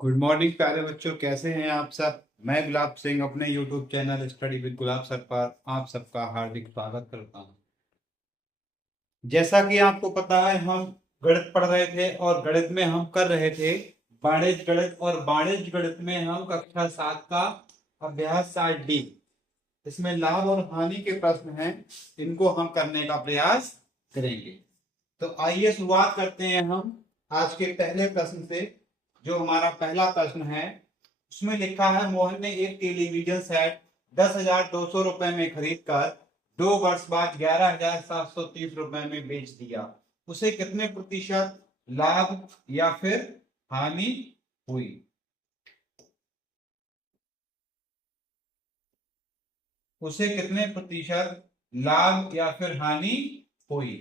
Good morning प्यारे बच्चों, कैसे हैं आप सब। मैं गुलाब सिंह अपने YouTube channel study with gulab sir पर आप सबका हार्दिक स्वागत करता हूं। जैसा कि आपको पता है, हम गणित पढ़ रहे थे और गणित में हम कर रहे थे वाणिज्य गणित, और वाणिज्य गणित में हम कक्षा 7 का अभ्यास 7D, इसमें लाभ और हानि के प्रश्न हैं, इनको हम करने का प्रयास करेंगे। तो आइए शुरुआत करते हैं हम आज के पहले प्रश्न से। जो हमारा पहला प्रश्न है उसमें लिखा है, मोहन ने एक टेलीविजन सेट 10,200 रुपए में खरीद कर 2 वर्ष बाद 11,730 रुपए में बेच दिया। उसे कितने प्रतिशत लाभ या फिर हानि हुई। उसे कितने प्रतिशत लाभ या फिर हानि हुई।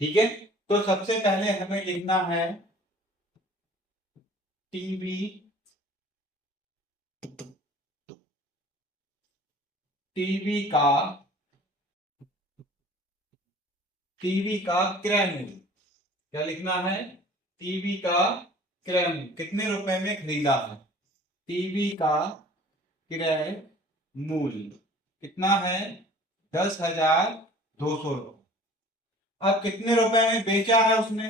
ठीक है, तो सबसे पहले हमें लिखना है टीवी टीवी का टीवी का क्रय मूल्य। क्या लिखना है? टीवी का क्रय मूल्य कितने रुपए में खरीदा है। टीवी का क्रय मूल्य कितना है? 10,200 रुपये। अब कितने रुपए में बेचा है उसने?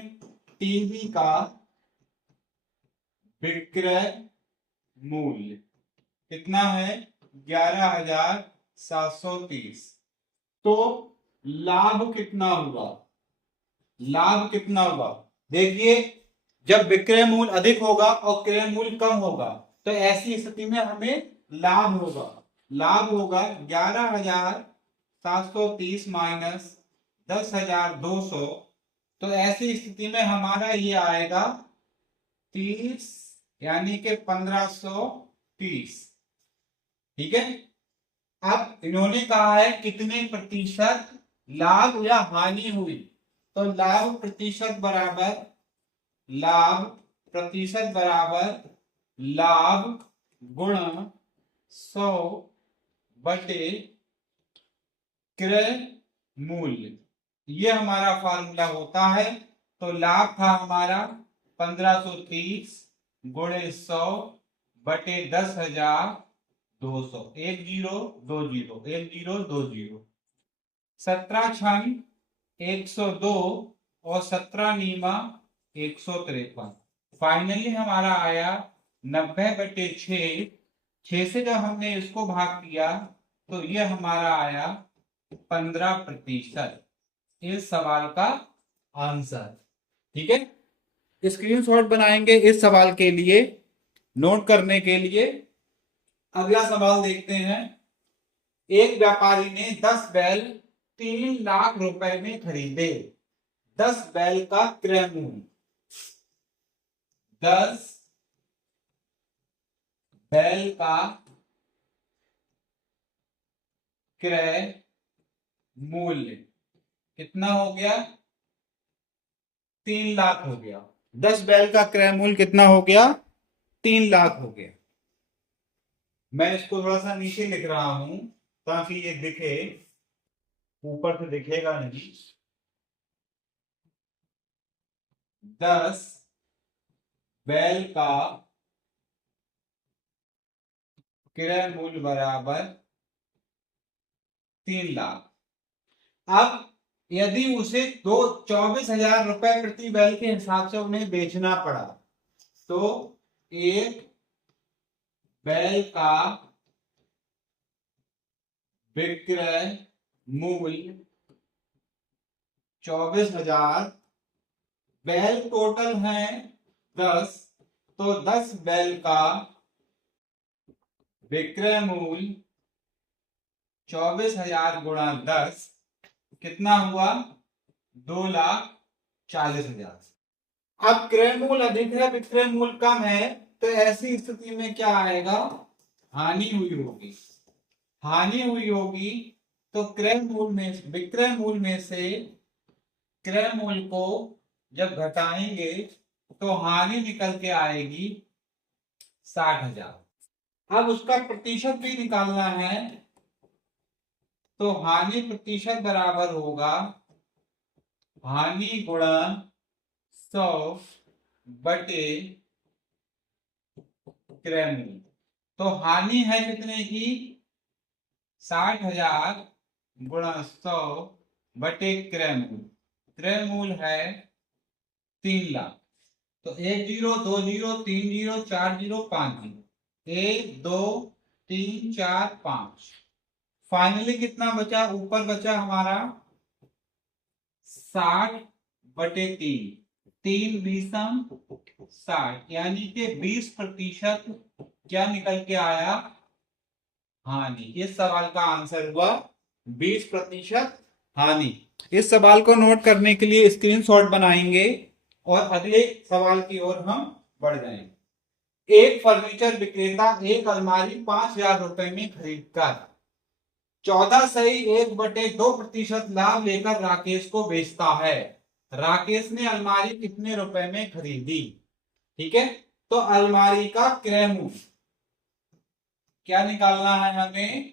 टीवी का विक्रय मूल्य कितना है? 11,730। तो लाभ कितना हुआ? लाभ कितना हुआ? देखिए, जब विक्रय मूल्य अधिक होगा और क्रय मूल्य कम होगा तो ऐसी स्थिति में हमें लाभ होगा। लाभ होगा 11,730 माइनस 10,200। तो ऐसी स्थिति में हमारा ये आएगा 30, यानी कि 1,530। ठीक है, अब इन्होंने कहा है कितने प्रतिशत लाभ या हानि हुई। तो लाभ प्रतिशत बराबर लाभ गुणा 100 बटे क्रय मूल्य। ये हमारा फार्मूला होता है। तो लाभ था हमारा 1,530 गुणे 100 बटे 10,200। 1020 1020 17 छन 102 और 17 नीमा 153। फाइनली हमारा आया 90/6। 6 से जब हमने इसको भाग किया तो ये हमारा आया 15% इस सवाल का आंसर। ठीक है, स्क्रीनशॉट बनाएंगे इस सवाल के लिए, नोट करने के लिए। अगला सवाल देखते हैं। एक व्यापारी ने 10 बैल 3 लाख रुपए में खरीदे। 10 बैल का क्रय मूल्य, 10 बैल का क्रय मूल्य कितना हो गया? 3 लाख हो गया। 10 बैल का क्रय मूल्य कितना हो गया? 3 लाख हो गया। मैं इसको थोड़ा सा नीचे लिख रहा हूं ताकि ये दिखे, ऊपर से दिखेगा नहीं। 10 बैल का क्रय मूल्य बराबर 3 लाख। अब यदि उसे 24,000 रुपए प्रति बैल के हिसाब से उन्हें बेचना पड़ा तो एक बैल का विक्रय मूल्य 24,000। बैल टोटल है 10, तो 10 बैल का विक्रय मूल्य 24,000 गुणा 10 कितना हुआ? 2,40,000। अब क्रय मूल्य अधिक है, विक्रय मूल्य कम है, तो ऐसी स्थिति में क्या आएगा? हानि हुई होगी। हानि हुई होगी तो विक्रय मूल्य में से क्रय मूल्य को जब घटाएंगे तो हानि निकल के आएगी 60,000। अब उसका प्रतिशत भी निकालना है, तो हानि प्रतिशत बराबर होगा हानि गुणा 100 बटे क्रय मूल्य। तो हानि है कितने की? 60,000 गुणा 100 बटे क्रय मूल्य। क्रय मूल्य है 3 लाख। तो 1 0 2 0 3 0 4 0 5 0, 1 2 3 4 5। फाइनली कितना बचा? ऊपर बचा हमारा 60 बटे 3, 3 बीसम 60, यानी कि 20% क्या निकल के आया? हानि। इस सवाल का आंसर हुआ 20% हानि। इस सवाल को नोट करने के लिए स्क्रीनशॉट बनाएंगे और अगले सवाल की ओर हम बढ़ जाएंगे। एक फर्नीचर विक्रेता एक अलमारी 5,000 रुपए में खरीदकर 14.1/2% लाभ लेकर राकेश को बेचता है। राकेश ने अलमारी कितने रुपए में खरीदी? ठीक है, तो अलमारी का क्रय मूल्य क्या निकालना है हमें?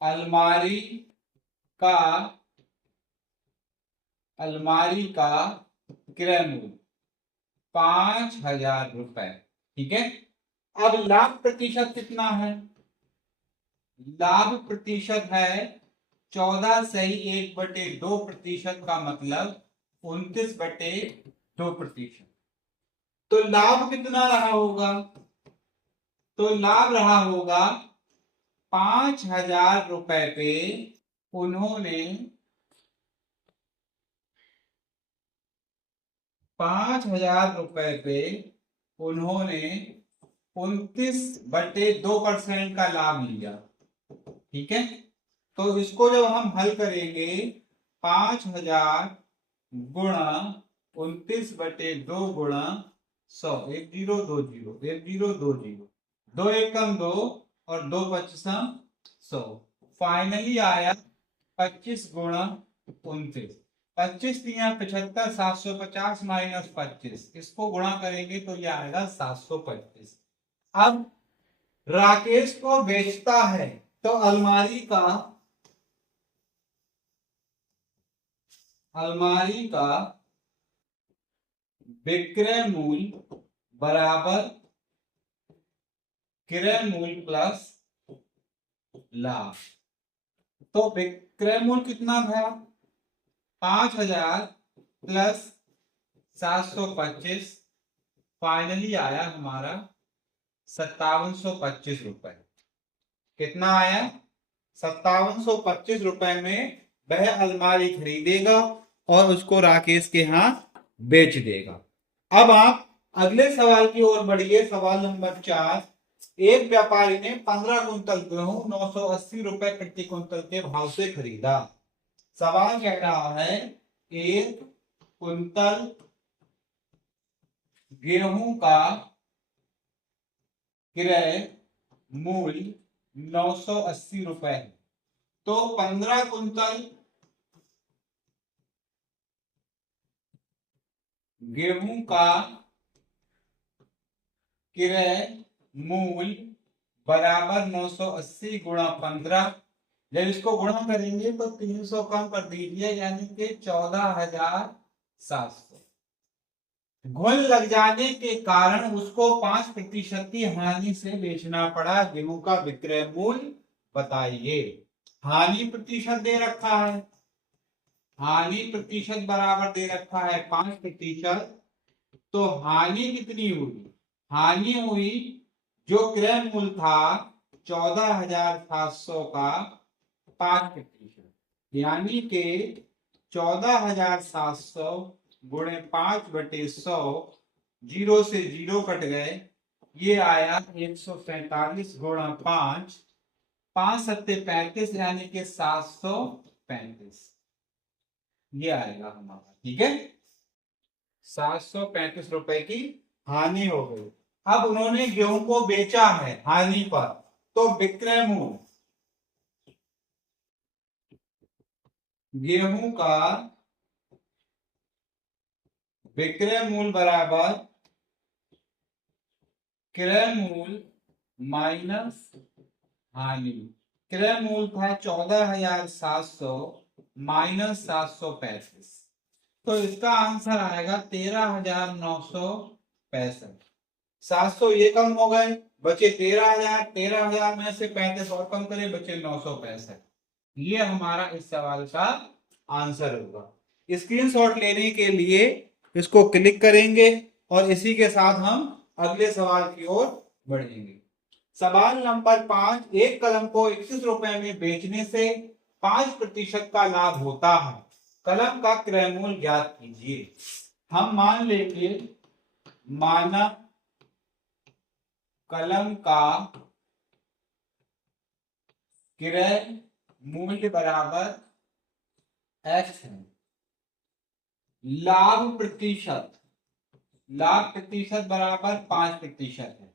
अलमारी का क्रय मूल्य 5,000 रुपए। ठीक है, अब लाभ प्रतिशत कितना है? लाभ प्रतिशत है 14.1/2%, का मतलब 29/2%। तो लाभ कितना रहा होगा? तो लाभ रहा होगा 5,000 रुपए पे उन्होंने 5,000 रुपए पे उन्होंने 29/2% का लाभ लिया। ठीक है, तो इसको जब हम हल करेंगे 5,000 गुणा 29/2 गुणा 100, 1 0 2 0 1 0 2 0, 2 एकम 2 और 2 पच्चीसम 100। फाइनली आया 25 गुणा 29, 25 3 75, 750 माइनस 25, इसको गुणा करेंगे तो यह आएगा 725। अब राकेश को बेचता है तो अलमारी का विक्रय मूल्य बराबर क्रय मूल्य प्लस लाभ। तो विक्रय मूल्य कितना था? 5,000 प्लस 725, फाइनली आया हमारा 5725 रुपए। कितना आया? 5725 रुपए में वह अलमारी खरीदेगा और उसको राकेश के यहाँ बेच देगा। अब आप अगले सवाल की ओर बढ़िए। सवाल नंबर 4। एक व्यापारी ने 15 कुंतल गेहूं 980 रुपए प्रति कुंतल के भाव से खरीदा। सवाल कह रहा है एक कुंतल गेहूं का क्रय मूल्य 980 रुपए है। तो 15 कुंतल गेहूं का क्रय मूल्य बराबर 980 गुणा 15। जब इसको गुणा करेंगे तो 300 कम कर दीजिए, यानी कि 14,700। घुन लग जाने के कारण उसको 5% की हानि से बेचना पड़ा। गेहूं का विक्रय मूल्य बताइए। हानि प्रतिशत दे रखा है, हानि प्रतिशत बराबर दे रखा है 5%। तो हानि कितनी हुई? हानि हुई जो क्रय मूल्य था 14,700 का 5%, यानी कि 14,700 गुणे 5/100, 0 से 0 कट गए, ये आया 147 गुणा 5, 5 सत्ते 35, यानी कि 735। ये आएगा हमारा। ठीक है, 735 रुपए की हानि हो गई। अब उन्होंने गेहूं को बेचा है हानि पर, तो विक्रय मूल्य गेहूं का विक्रय मूल्य बराबर क्रय मूल्य माइनस हानि। क्रय मूल्य था 14,700 माइनस 735, तो इसका आंसर आएगा 13,965। 700 ये कम हो गए, बचे 13,000। 13,000 में से 35 और कम करें, बचे 965। ये हमारा इस सवाल का आंसर होगा। स्क्रीनशॉट लेने के लिए इसको क्लिक करेंगे और इसी के साथ हम अगले सवाल की ओर बढ़ेंगे। सवाल नंबर 5, एक कलम को 21 रुपए में बेचने से 5% का लाभ होता है, कलम का क्रय मूल्य ज्ञात कीजिए। हम मान लेंगे माना कलम का क्रय मूल्य बराबर x है, लाभ प्रतिशत बराबर 5% है।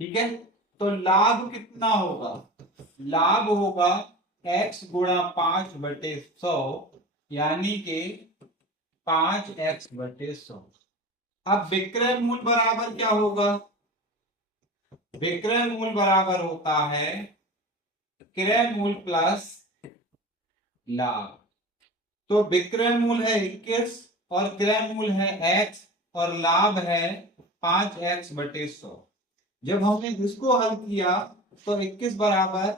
ठीक है, तो लाभ कितना होगा? लाभ होगा x गुणा 5/100, यानी कि 5x/100। अब विक्रय मूल्य बराबर क्या होगा? विक्रय मूल्य बराबर होता है क्रय मूल्य प्लस लाभ। तो विक्रय मूल्य है 21 और क्रय मूल्य है x और लाभ है 5x/100। जब हमने इसको हल किया तो 21 बराबर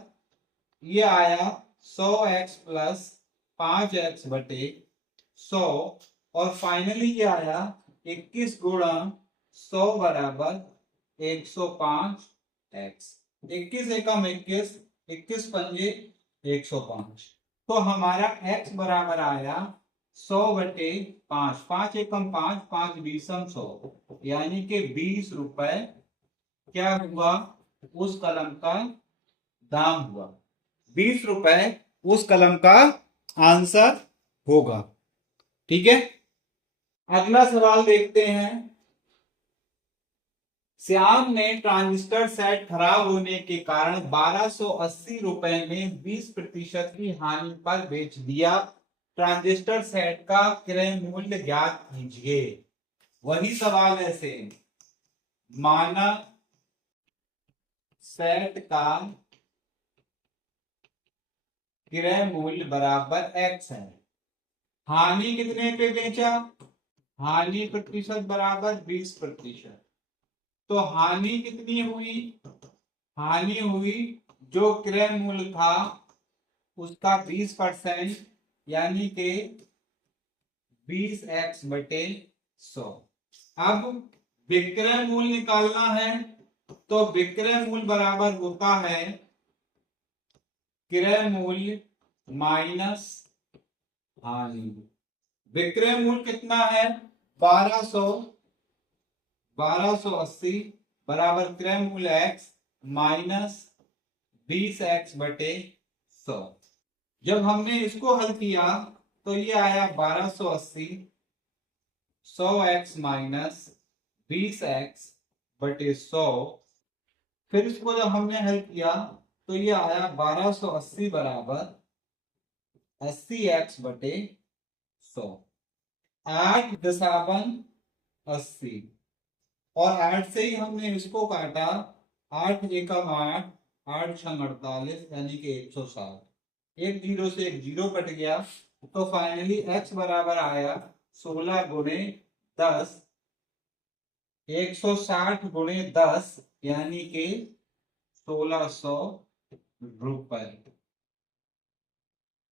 ये आया 100x प्लस 5x/100 और फाइनली ये आया 21 गुणा 100 बराबर 105x। 21 एकम 21, 21 पंजे 105। तो हमारा x बराबर आया 100/5। 5 एकम 5, 5 बीसम 100, यानी कि 20 रुपए क्या हुआ? उस कलम का दाम हुआ। 20 रुपए उस कलम का आंसर होगा। ठीक है, अगला सवाल देखते हैं। श्याम ने ट्रांजिस्टर सेट खराब होने के कारण 1280 रुपए में 20% की हानि पर बेच दिया। ट्रांजिस्टर सेट का क्रय मूल्य ज्ञात कीजिए। वही सवाल है सेम। माना सेट का क्रय मूल्य बराबर x है, हानि कितने पे बेचा? हानि प्रतिशत बराबर 20%। तो हानि कितनी हुई? हानि हुई जो क्रय मूल्य था उसका 20%, यानी कि 20x/100। अब विक्रय मूल्य निकालना है, तो विक्रय मूल्य बराबर होता है क्रय मूल्य माइनस हानि। विक्रय मूल्य कितना है? 1280 बराबर क्रय मूल्य x माइनस 20x/100। जब हमने इसको हल किया तो ये आया 1280, 100x माइनस 20x/100। फिर इसको जब हमने हल किया तो ये आया 1280 बराबर 80x/100। 8 दशावन 80 और 8 से ही हमने इसको काटा। 8 एकम 8, 8 छंग 48, यानी कि 160। एक जीरो से एक जीरो कट गया, तो फाइनली x बराबर आया 16 गुणे 10, 160 गुणे 10, यानी कि 1600 रुपए।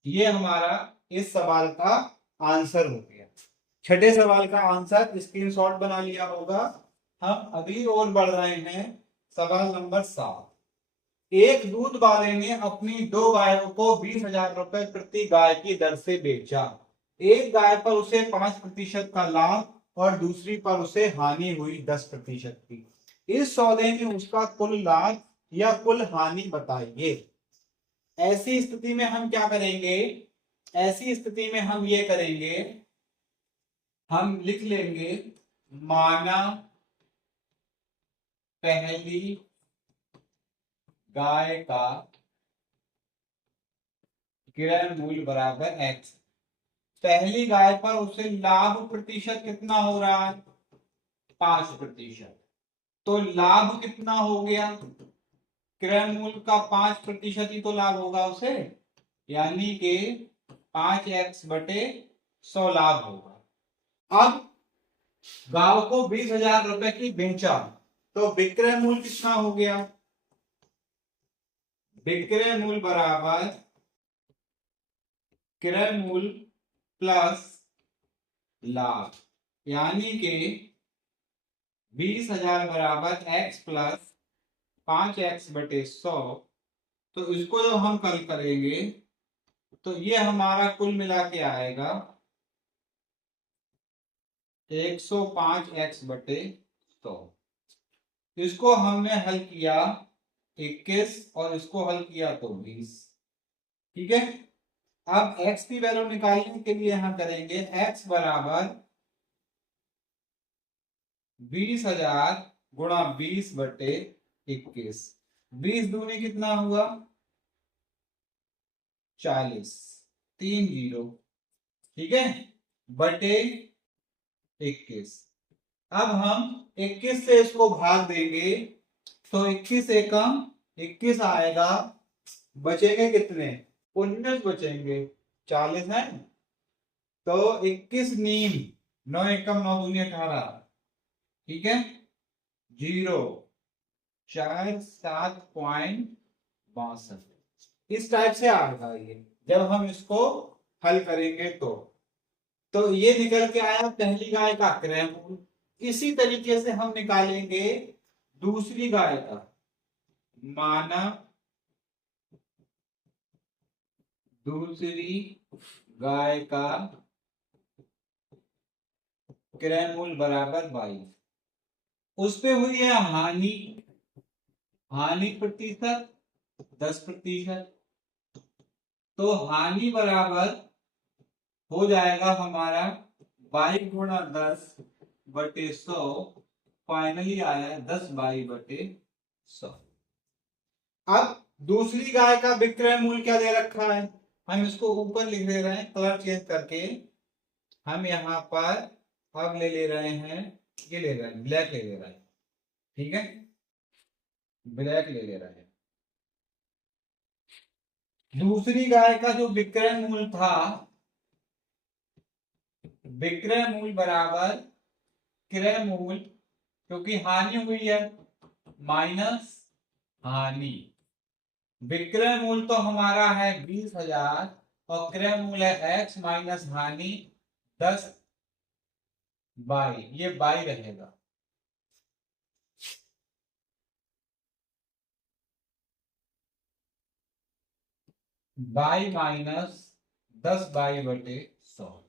ये हमारा इस सवाल का आंसर हो गया। छठे सवाल का आंसर स्क्रीनशॉट बना लिया होगा। हम अगली ओर बढ़ रहे हैं। सवाल नंबर 7। एक दूध वाले ने अपनी 2 गायों को 20,000 रुपए प्रति गाय की दर से बेचा। एक गाय पर उसे 5% का लाभ और दूसरी पर उसे हानि हुई 10% की। इस सौदे में उसका कुल लाभ या कुल हानि बताइए। ऐसी स्थिति में हम क्या करेंगे? ऐसी स्थिति में हम ये करेंगे, हम लिख लेंगे माना पहली गाय का क्रय मूल्य बराबर x। पहली गाय पर उसे लाभ प्रतिशत कितना हो रहा है? 5%। तो लाभ कितना हो गया? क्रय मूल्य का 5% ही तो लाभ होगा उसे, यानी कि 5x/100 लाभ होगा। अब गांव को 20,000 रुपए की बेचा, तो विक्रय मूल्य कितना हो गया? विक्रय मूल्य बराबर क्रय मूल्य प्लस लाभ, यानी कि 20,000 बराबर x प्लस 5x/100। तो इसको जब हम कल करेंगे तो ये हमारा कुल मिला के आएगा 105x/100। इसको हमने हल किया 21 और इसको हल किया तो 20। ठीक है, अब x की वैल्यू निकालने के लिए हम करेंगे x बराबर 20,000 गुणा 20/21। 20 दूनी कितना हुआ? 40, 3 0। ठीक है, बटे 21। अब हम 21 से इसको भाग देंगे तो 21 एकम 21 आएगा, बचेंगे कितने? 19 बचेंगे। 40 है तो 21 नीम, 9 एकम 9 दूनी 18। ठीक है, 0 4 7.62। इस टाइप से आएगा ये जब हम इसको हल करेंगे तो ये निकल के आया पहली गाय का क्रय मूल्य। इसी तरीके से हम निकालेंगे दूसरी गाय का, माना दूसरी गाय का क्रय मूल्य बराबर 22। उस पे हुई है हानि, हानि प्रतिशत 10%। तो हानि बराबर हो जाएगा हमारा 22 गुणा 10/100। फाइनली आया 10/22/100। अब दूसरी गाय का विक्रय मूल्य क्या दे रखा है? हम इसको ऊपर लिख दे रहे हैं कलर चेंज करके। हम यहाँ पर अब ले रहे हैं, ये ले रहे हैं ब्लैक ले रहे हैं। ठीक है, ब्लैक ले रहे हैं। दूसरी गाय का जो विक्रय मूल्य था, विक्रय मूल्य बराबर क्रय मूल्य, क्योंकि हानि हुई है, माइनस हानि। विक्रय मूल्य तो हमारा है 20,000 और क्रय मूल्य है x माइनस हानि 10/, ये 22 रहेगा। By minus 10/100।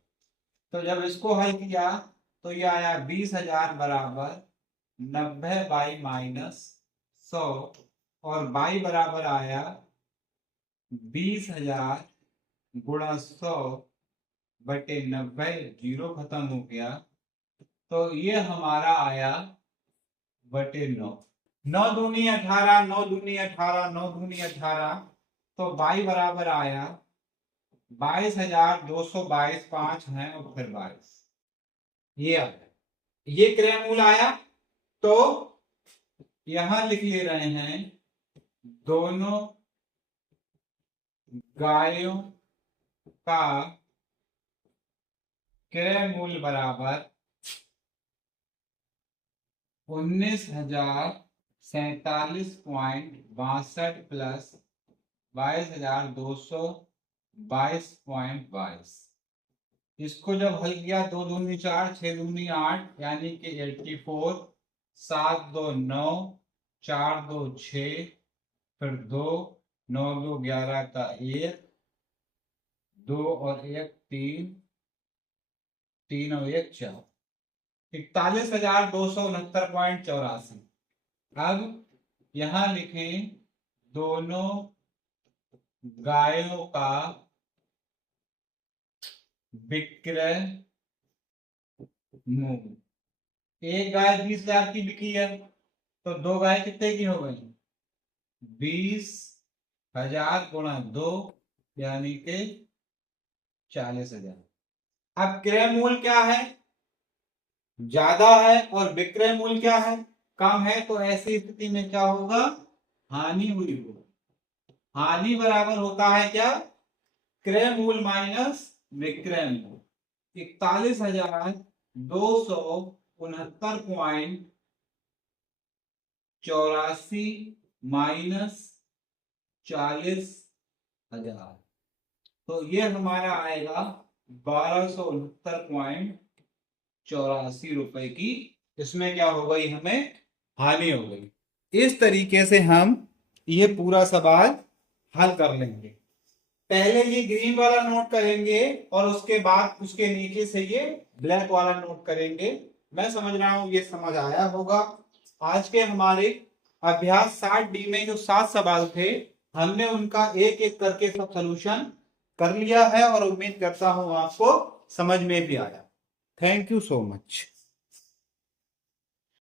तो जब इसको हल किया तो ये आया 20,000 बराबर 90/-100 और बाई बराबर आया 20,000 गुणा 100/90। 0 खत्म हो गया तो ये हमारा आया बटे 9। 9 दूनी 18, 9 दूनी 18, 9 दूनी 18। तो बाई बराबर आया 22,222। 5 है और फिर 22, ये आया, ये क्रय मूल्य आया। तो यहां लिख ले रहे हैं दोनों गायों का क्रय मूल्य बराबर 19,047.62 प्लस 22,222.22। इसको जब हल किया 2 दूनी 4, 6 दूनी 8, यानी कि 84। 7 2 9, 4 2 6, फिर 2 9 2 11 का 1, 2 और 1 3, 3 और 1 4, 41,269.84। अब यहां लिखें दोनों गायों का विक्रय मूल्य। एक गाय 20,000 की बिकी है तो दो गाय कितने की हो गई? 20,000 गुणा 2 यानी कि 40,000। अब क्रय मूल्य क्या है? ज्यादा है और विक्रय मूल्य क्या है? कम है। तो ऐसी स्थिति में क्या होगा? हानि हुई होगी। हानि बराबर होता है क्या? क्रय मूल्य माइनस विक्रय मूल्य। 41,269.84 84 माइनस 40,000, तो ये हमारा आएगा 1269.84 रुपए की। इसमें क्या हो गई, हमें हानि हो गई। इस तरीके से हम ये पूरा सवाल हल कर लेंगे। पहले ये ग्रीन वाला नोट करेंगे और उसके बाद उसके नीचे से ये ब्लैक वाला नोट करेंगे। मैं समझ रहा हूं ये समझ आया होगा। आज के हमारे अभ्यास 60D में जो 7 सवाल थे, हमने उनका एक एक करके सब सॉल्यूशन कर लिया है और उम्मीद करता हूं आपको समझ में भी आया। Thank you so much.